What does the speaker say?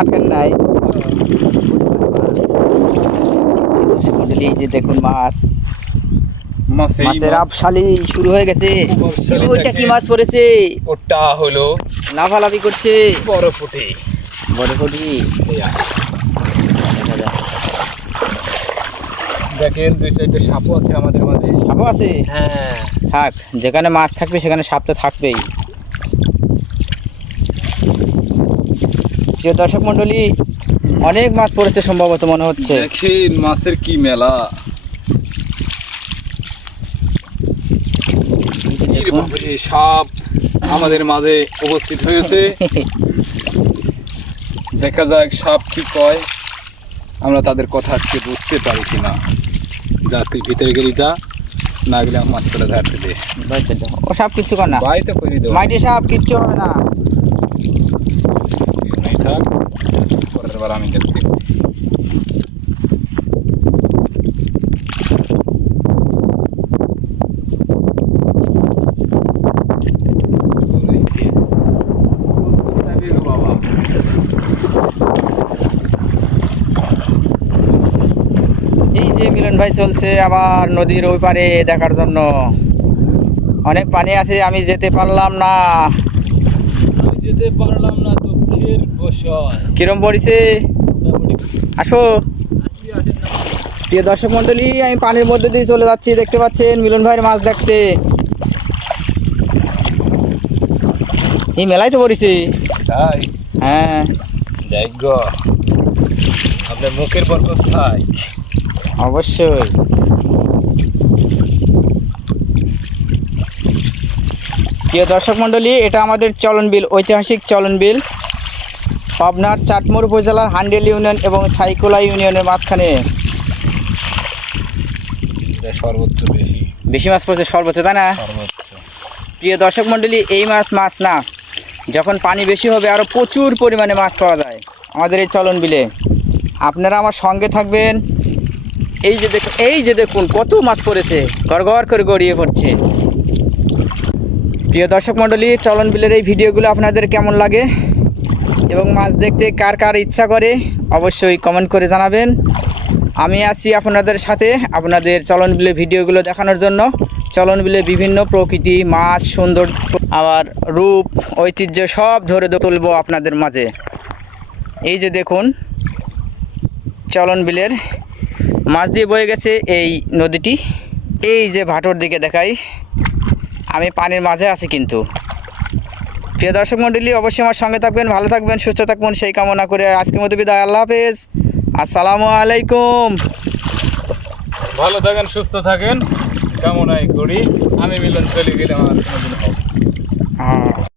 আটকান নাই। যে দেখুন মাছ। মাছের আপশালি শুরু হয়ে গেছে। ওইটা কি মাছ পড়েছে? ওটা হলো লাফালাফি করছে। বড় ফুটি বড় ফুটি দেখেন দুই সাইডে সাপও আছে আমাদের মাঝে। সাপও আছে? হ্যাঁ। থাক যেখানে মাছ থাকবে সেখানে সাপ তো থাকবেই। প্রিয় দর্শক মন্ডলী অনেক মাছ পড়েছে সম্ভবত মনে হচ্ছে। দেখেন মাছের কি মেলা। সাপ আমাদের মাঝে উপস্থিত হয়েছে। দেখা যাক সাপ কি কয়। আমরা তাদের কথা আজকে বুঝতে পারি কিনা। যা তুই ভিতরে গেলি যা। না গেলে মাছ করে ঝাড়তে দে। ও সাপ কিচ্ছু কর না। বাই তো করে দেবো মাইটি সাপ কিচ্ছু হবে না। থাক পরের বার আমি দেখতে বাবা এই যে মিলন ভাই চলছে আবার নদীর ওই পারে দেখার জন্য। অনেক পানি আছে আমি যেতে পারলাম না। যেতে পারলাম না কিরম পড়িছে? আসো। প্রিয় দর্শক মন্ডলী আমি পানির মধ্যে দিয়ে চলে যাচ্ছি। দেখতে পাচ্ছেন মিলন ভাইয়ের মাছ দেখতে। এই মেলায় তো পড়েছি। তাই? হ্যাঁ। আপনার মুখের বরকত খাই অবশ্যই। প্রিয় দর্শক মণ্ডলী এটা আমাদের চলন বিল ঐতিহাসিক চলন বিল। পাবনার চাটমোর উপজেলার হান্ডেল ইউনিয়ন এবং সাইকোলা ইউনিয়নের মাঝখানে। সর্বোচ্চ বেশি। বেশি মাছ পড়ছে সর্বোচ্চ তাই না? সর্বোচ্চ। প্রিয় দর্শক মণ্ডলী এই মাছ মাছ না। যখন পানি বেশি হবে আরও প্রচুর পরিমাণে মাছ পাওয়া যায় আমাদের এই চলন বিলে। আপনারা আমার সঙ্গে থাকবেন। এই যে দেখুন এই যে দেখুন কত মাছ পড়েছে। গড় করে গড়িয়ে পড়ছে। প্রিয় দর্শক মণ্ডলী চলন বিলের এই ভিডিওগুলো আপনাদের কেমন লাগে? এবং মাছ দেখতে কার কার ইচ্ছা করে অবশ্যই কমেন্ট করে জানাবেন। আমি আছি আপনাদের সাথে আপনাদের চলন বিলে ভিডিওগুলো দেখানোর জন্য। চলন বিলে বিভিন্ন প্রকৃতি, মাছ, সুন্দর আবার রূপ, ঐতিহ্য সব ধরে তুলব আপনাদের মাঝে। এই যে দেখুন, চলন বিলের মাছ দিয়ে বয়ে গেছে এই নদীটি। এই যে ভাটোর দিকে দেখাই, আমি পানির মাঝে আছি কিন্তু। প্রিয় দর্শক মন্ডলী অবশ্যই আমার সঙ্গে থাকবেন ভালো থাকবেন সুস্থ থাকবেন সেই কামনা করে আজকের মতো বিদায়। আল্লাহ হাফেজ। আসসালামু আলাইকুম। ভালো থাকেন সুস্থ থাকেন। কামনাই করি। আমি মিলন চলে গেলাম আর কোনোদিন